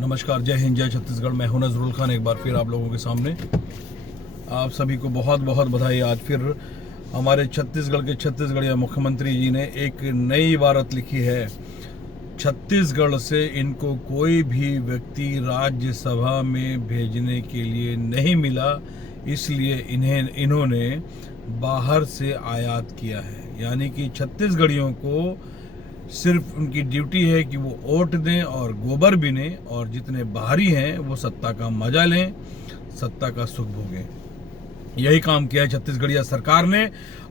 नमस्कार, जय हिंद, जय छत्तीसगढ़। मैं हूं नजरुल खान, एक बार फिर आप लोगों के सामने। आप सभी को बहुत बहुत बधाई। आज फिर हमारे छत्तीसगढ़ के छत्तीसगढ़िया मुख्यमंत्री जी ने एक नई इबारत लिखी है। छत्तीसगढ़ से इनको कोई भी व्यक्ति राज्यसभा में भेजने के लिए नहीं मिला, इसलिए इन्होंने बाहर से आयात किया है। यानी कि छत्तीसगढ़ियों को सिर्फ उनकी ड्यूटी है कि वो वोट दें और गोबर बिनें, और जितने बाहरी हैं वो सत्ता का मजा लें, सत्ता का सुख भोगें। यही काम किया है छत्तीसगढ़िया सरकार ने।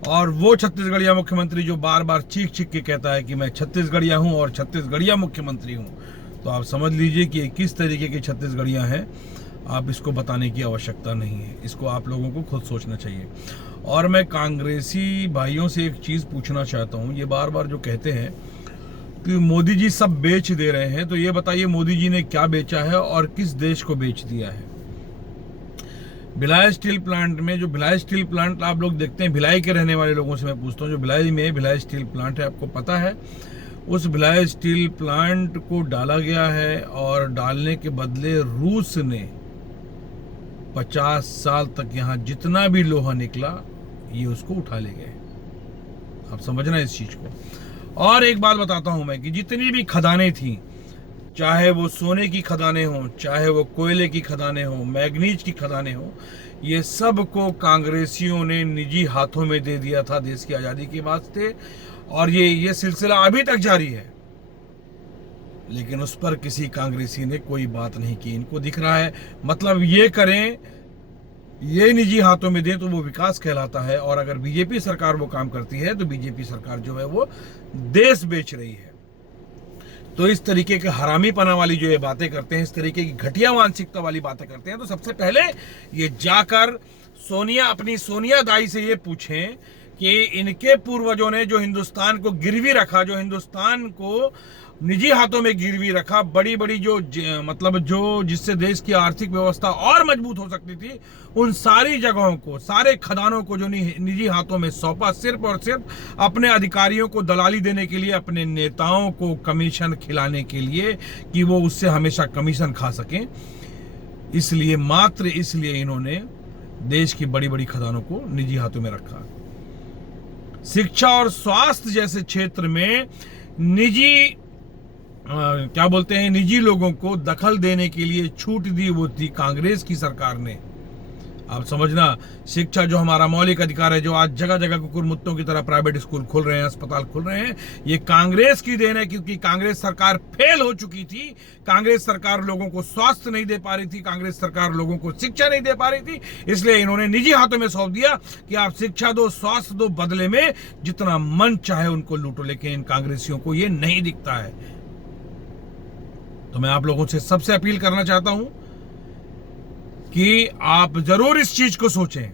और वो छत्तीसगढ़िया मुख्यमंत्री जो बार बार चीख चीख के कहता है कि मैं छत्तीसगढ़िया हूं और छत्तीसगढ़िया मुख्यमंत्री हूं, तो आप समझ लीजिए कि किस तरीके के छत्तीसगढ़िया हैं। आप इसको बताने की आवश्यकता नहीं है, इसको आप लोगों को खुद सोचना चाहिए। और मैं कांग्रेसी भाइयों से एक चीज़ पूछना चाहता हूँ। ये बार बार जो कहते हैं कि मोदी जी सब बेच दे रहे हैं, तो ये बताइए मोदी जी ने क्या बेचा है और किस देश को बेच दिया है। भिलाई स्टील प्लांट में, जो भिलाई स्टील प्लांट आप लोग देखते हैं, भिलाई के रहने वाले लोगों से मैं पूछता हूँ, जो भिलाई में भिलाई स्टील प्लांट है, आपको पता है उस भिलाई स्टील प्लांट को डाला गया है और डालने के बदले रूस ने 50 साल तक यहाँ जितना भी लोहा निकला ये उसको उठा ले गए। आप समझना इस चीज को। और एक बात बताता हूं मैं कि जितनी भी खदानें थी, चाहे वो सोने की खदानें हों, चाहे वो कोयले की खदानें हों, मैग्नीज की खदानें हों, ये सब को कांग्रेसियों ने निजी हाथों में दे दिया था देश की आज़ादी के वास्ते। और ये सिलसिला अभी तक जारी है, लेकिन उस पर किसी कांग्रेसी ने कोई बात नहीं की। इनको दिख रहा है मतलब ये करें, ये निजी हाथों में दें तो वो विकास कहलाता है। और अगर बीजेपी सरकार वो काम करती है तो बीजेपी सरकार जो है वो देश बेच रही है। तो इस तरीके के हरामीपना वाली जो ये बातें करते हैं, इस तरीके की घटिया मानसिकता वाली बातें करते हैं, तो सबसे पहले ये जाकर अपनी सोनिया दाई से ये पूछें कि इनके पूर्वजों ने जो हिंदुस्तान को गिरवी रखा, जो हिंदुस्तान को निजी हाथों में गिरवी रखा, बड़ी बड़ी जो जिससे देश की आर्थिक व्यवस्था और मजबूत हो सकती थी, उन सारी जगहों को, सारे खदानों को जो निजी हाथों में सौंपा, सिर्फ और सिर्फ अपने अधिकारियों को दलाली देने के लिए, अपने नेताओं को कमीशन खिलाने के लिए कि वो उससे हमेशा कमीशन खा सकें। इसलिए, मात्र इसलिए इन्होंने देश की बड़ी बड़ी खदानों को निजी हाथों में रखा। शिक्षा और स्वास्थ्य जैसे क्षेत्र में निजी निजी लोगों को दखल देने के लिए छूट दी वो थी कांग्रेस की सरकार ने। आप समझना, शिक्षा जो हमारा मौलिक अधिकार है, जो आज जगह जगह कुकुरमुत्तों की तरह प्राइवेट स्कूल खुल रहे हैं, अस्पताल खुल रहे हैं, ये कांग्रेस की देन है। क्योंकि कांग्रेस सरकार फेल हो चुकी थी, कांग्रेस सरकार लोगों को स्वास्थ्य नहीं दे पा रही थी, कांग्रेस सरकार लोगों को शिक्षा नहीं दे पा रही थी, इसलिए इन्होंने निजी हाथों में सौंप दिया कि आप शिक्षा दो, स्वास्थ्य दो, बदले में जितना मन चाहे उनको लूटो। लेकिन इन कांग्रेसियों को ये नहीं दिखता है। तो मैं आप लोगों से सबसे अपील करना चाहता हूं कि आप जरूर इस चीज को सोचें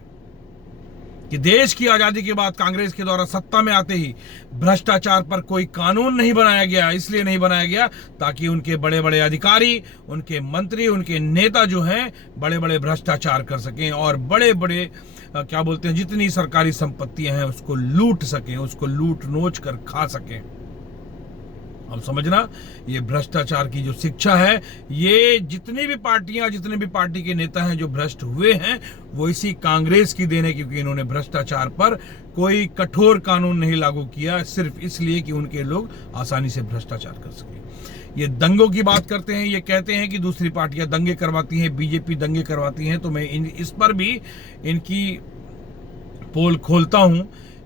कि देश की आजादी के बाद कांग्रेस के द्वारा सत्ता में आते ही भ्रष्टाचार पर कोई कानून नहीं बनाया गया। इसलिए नहीं बनाया गया ताकि उनके बड़े बड़े अधिकारी, उनके मंत्री, उनके नेता जो हैं बड़े बड़े भ्रष्टाचार कर सकें और बड़े बड़े जितनी सरकारी संपत्तियां हैं उसको लूट सकें, उसको लूट नोच कर खा सकें। अब समझना, ये भ्रष्टाचार की जो शिक्षा है, ये जितनी भी पार्टियां, जितने भी पार्टी के नेता हैं जो भ्रष्ट हुए हैं, वो इसी कांग्रेस की देन है। क्योंकि इन्होंने भ्रष्टाचार पर कोई कठोर कानून नहीं लागू किया, सिर्फ इसलिए कि उनके लोग आसानी से भ्रष्टाचार कर सके। ये दंगों की बात करते हैं, ये कहते हैं कि दूसरी पार्टियां दंगे करवाती हैं, बीजेपी दंगे करवाती हैं। तो मैं इस पर भी इनकी पोल खोलता हूं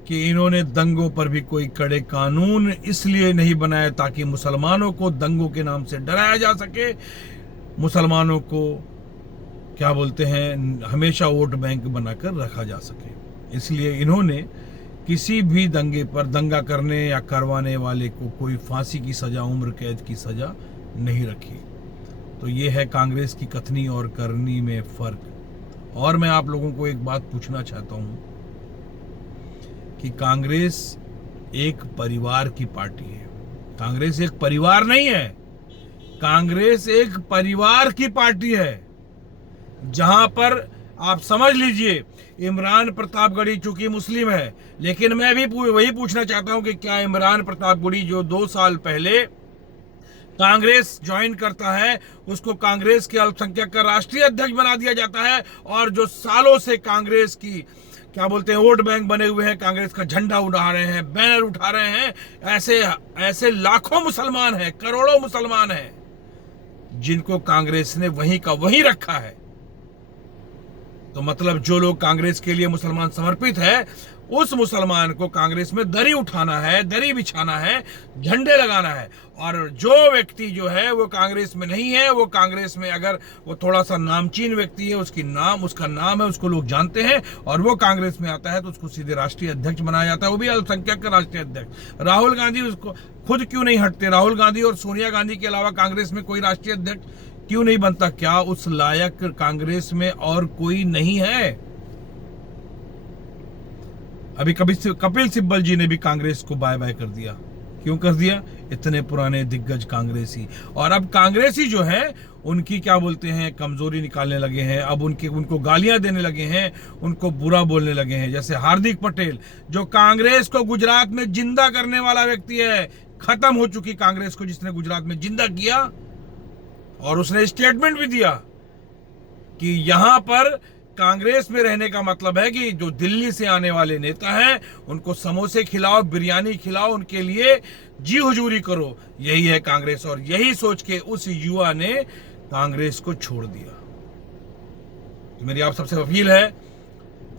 कि इन्होंने दंगों पर भी कोई कड़े कानून इसलिए नहीं बनाए ताकि मुसलमानों को दंगों के नाम से डराया जा सके, मुसलमानों को हमेशा वोट बैंक बनाकर रखा जा सके। इसलिए इन्होंने किसी भी दंगे पर, दंगा करने या करवाने वाले को कोई फांसी की सजा, उम्र कैद की सजा नहीं रखी। तो ये है कांग्रेस की कथनी और करनी में फर्क। और मैं आप लोगों को एक बात पूछना चाहता हूं कि कांग्रेस एक परिवार की पार्टी है। कांग्रेस एक परिवार नहीं है, कांग्रेस एक परिवार की पार्टी है, जहां पर आप समझ लीजिए इमरान प्रतापगढ़ी चूंकि मुस्लिम है, लेकिन मैं भी वही पूछना चाहता हूं कि क्या इमरान प्रतापगढ़ी जो 2 साल पहले कांग्रेस ज्वाइन करता है उसको कांग्रेस के अल्पसंख्यक का राष्ट्रीय अध्यक्ष बना दिया जाता है। और जो सालों से कांग्रेस की क्या बोलते हैं वोट बैंक बने हुए हैं, कांग्रेस का झंडा उड़ा रहे हैं, बैनर उठा रहे हैं, ऐसे लाखों मुसलमान हैं, करोड़ों मुसलमान हैं जिनको कांग्रेस ने वहीं का वहीं रखा है। तो मतलब जो लोग कांग्रेस के लिए मुसलमान समर्पित है, उस मुसलमान को कांग्रेस में दरी उठाना है, दरी बिछाना है, झंडे लगाना है। और जो व्यक्ति जो है वो कांग्रेस में नहीं है, वो कांग्रेस में अगर वो थोड़ा सा नामचीन व्यक्ति है, उसका नाम है, उसको लोग जानते हैं, और वो कांग्रेस में आता है तो उसको सीधे राष्ट्रीय अध्यक्ष बनाया जाता है, वो भी अल्पसंख्यक का राष्ट्रीय अध्यक्ष। राहुल गांधी उसको खुद क्यों नहीं हटते? राहुल गांधी और सोनिया गांधी के अलावा कांग्रेस में कोई राष्ट्रीय अध्यक्ष क्यों नहीं बनता? क्या उस लायक कांग्रेस में और कोई नहीं है? अभी कपिल सिब्बल जी ने भी कांग्रेस को बाय बाय कर दिया। क्यों कर दिया? इतने पुराने दिग्गज कांग्रेसी। और अब कांग्रेसी जो है उनकी क्या बोलते हैं कमजोरी निकालने लगे हैं, अब उनको गालियां देने लगे हैं, उनको बुरा बोलने लगे हैं। जैसे हार्दिक पटेल जो कांग्रेस को गुजरात में जिंदा करने वाला व्यक्ति है, खत्म हो चुकी कांग्रेस को जिसने गुजरात में जिंदा किया, और उसने स्टेटमेंट भी दिया कि यहां पर कांग्रेस में रहने का मतलब है कि जो दिल्ली से आने वाले नेता हैं उनको समोसे खिलाओ, बिरयानी खिलाओ, उनके लिए जी हुजूरी करो, यही है कांग्रेस। और यही सोच के उस युवा ने कांग्रेस को छोड़ दिया। तो मेरी आप सबसे अपील है,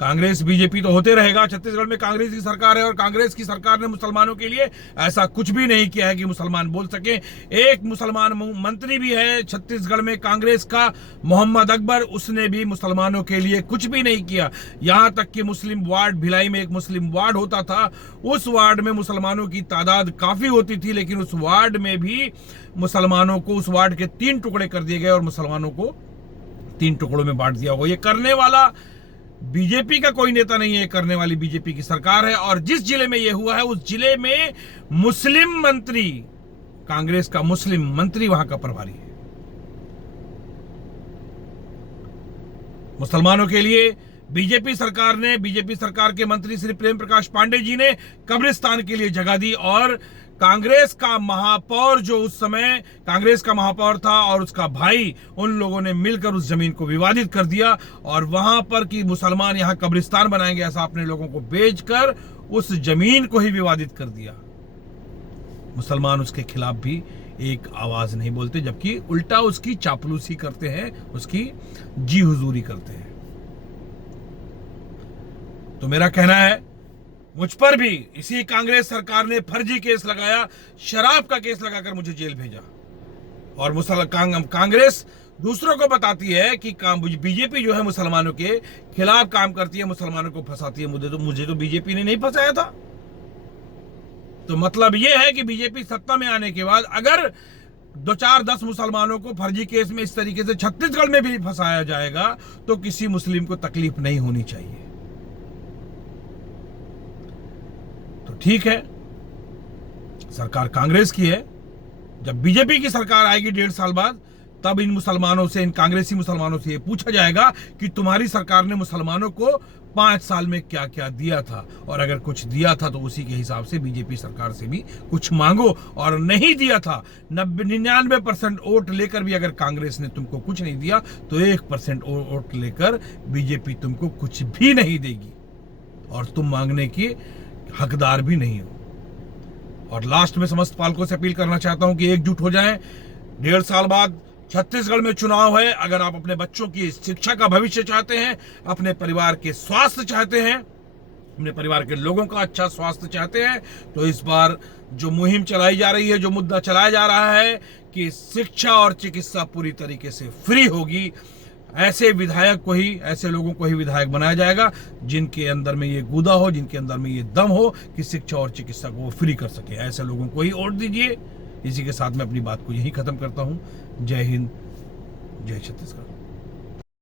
कांग्रेस बीजेपी तो होते रहेगा, छत्तीसगढ़ में कांग्रेस की सरकार है और कांग्रेस की सरकार ने मुसलमानों के लिए ऐसा कुछ भी नहीं किया है कि मुसलमान बोल सके। एक मुसलमान मंत्री भी है छत्तीसगढ़ में कांग्रेस का, मोहम्मद अकबर, उसने भी मुसलमानों के लिए कुछ भी नहीं किया। यहां तक कि मुस्लिम वार्ड, भिलाई में एक मुस्लिम वार्ड होता था, उस वार्ड में मुसलमानों की तादाद काफी होती थी, लेकिन उस वार्ड में भी मुसलमानों को, उस वार्ड के 3 टुकड़े कर दिए गए और मुसलमानों को 3 टुकड़ों में बांट दिया हुआ। ये करने वाला बीजेपी का कोई नेता नहीं है, करने वाली बीजेपी की सरकार है। और जिस जिले में यह हुआ है उस जिले में मुस्लिम मंत्री, कांग्रेस का मुस्लिम मंत्री वहां का प्रभारी है। मुसलमानों के लिए बीजेपी सरकार के मंत्री श्री प्रेम प्रकाश पांडे जी ने कब्रिस्तान के लिए जगह दी। और कांग्रेस का महापौर जो उस समय कांग्रेस का महापौर था और उसका भाई, उन लोगों ने मिलकर उस जमीन को विवादित कर दिया और वहां पर कि मुसलमान यहां कब्रिस्तान बनाएंगे ऐसा अपने लोगों को बेचकर उस जमीन को ही विवादित कर दिया। मुसलमान उसके खिलाफ भी एक आवाज नहीं बोलते, जबकि उल्टा उसकी चापलूसी करते हैं, उसकी जी हुजूरी करते हैं। तो मेरा कहना है, मुझ पर भी इसी कांग्रेस सरकार ने फर्जी केस लगाया, शराब का केस लगाकर मुझे जेल भेजा। और कांग्रेस दूसरों को बताती है कि बीजेपी जो है मुसलमानों के खिलाफ काम करती है, मुसलमानों को फंसाती है। मुझे तो बीजेपी ने नहीं फंसाया था। तो मतलब यह है कि बीजेपी सत्ता में आने के बाद अगर 2-4-10 मुसलमानों को फर्जी केस में इस तरीके से छत्तीसगढ़ में भी फंसाया जाएगा तो किसी मुस्लिम को तकलीफ नहीं होनी चाहिए। तो ठीक है, सरकार कांग्रेस की है। जब बीजेपी की सरकार आएगी 1.5 साल बाद, तब इन मुसलमानों से, इन कांग्रेसी मुसलमानों से ये पूछा जाएगा कि तुम्हारी सरकार ने मुसलमानों को 5 साल में क्या क्या दिया था, और अगर कुछ दिया था तो उसी के हिसाब से बीजेपी सरकार से भी कुछ मांगो। और नहीं दिया था, 99% वोट लेकर भी अगर कांग्रेस ने तुमको कुछ नहीं दिया तो 1% वोट लेकर बीजेपी तुमको कुछ भी नहीं देगी और तुम मांगने के हकदार भी नहीं हो। और लास्ट में समस्त पालकों से अपील करना चाहता हूं कि एकजुट हो जाएं। 1.5 साल बाद छत्तीसगढ़ में चुनाव है। अगर आप अपने बच्चों की शिक्षा का भविष्य चाहते हैं, अपने परिवार के स्वास्थ्य चाहते हैं, अपने परिवार के लोगों का अच्छा स्वास्थ्य चाहते हैं, तो इस बार जो मुहिम चलाई जा रही है, जो मुद्दा चलाया जा रहा है कि शिक्षा और चिकित्सा पूरी तरीके से फ्री होगी, ऐसे विधायक को ही, ऐसे लोगों को ही विधायक बनाया जाएगा जिनके अंदर में ये गुदा हो, जिनके अंदर में ये दम हो कि शिक्षा और चिकित्सा को वो फ्री कर सके। ऐसे लोगों को ही वोट दीजिए। इसी के साथ मैं अपनी बात को यही खत्म करता हूं। जय हिंद, जय छत्तीसगढ़।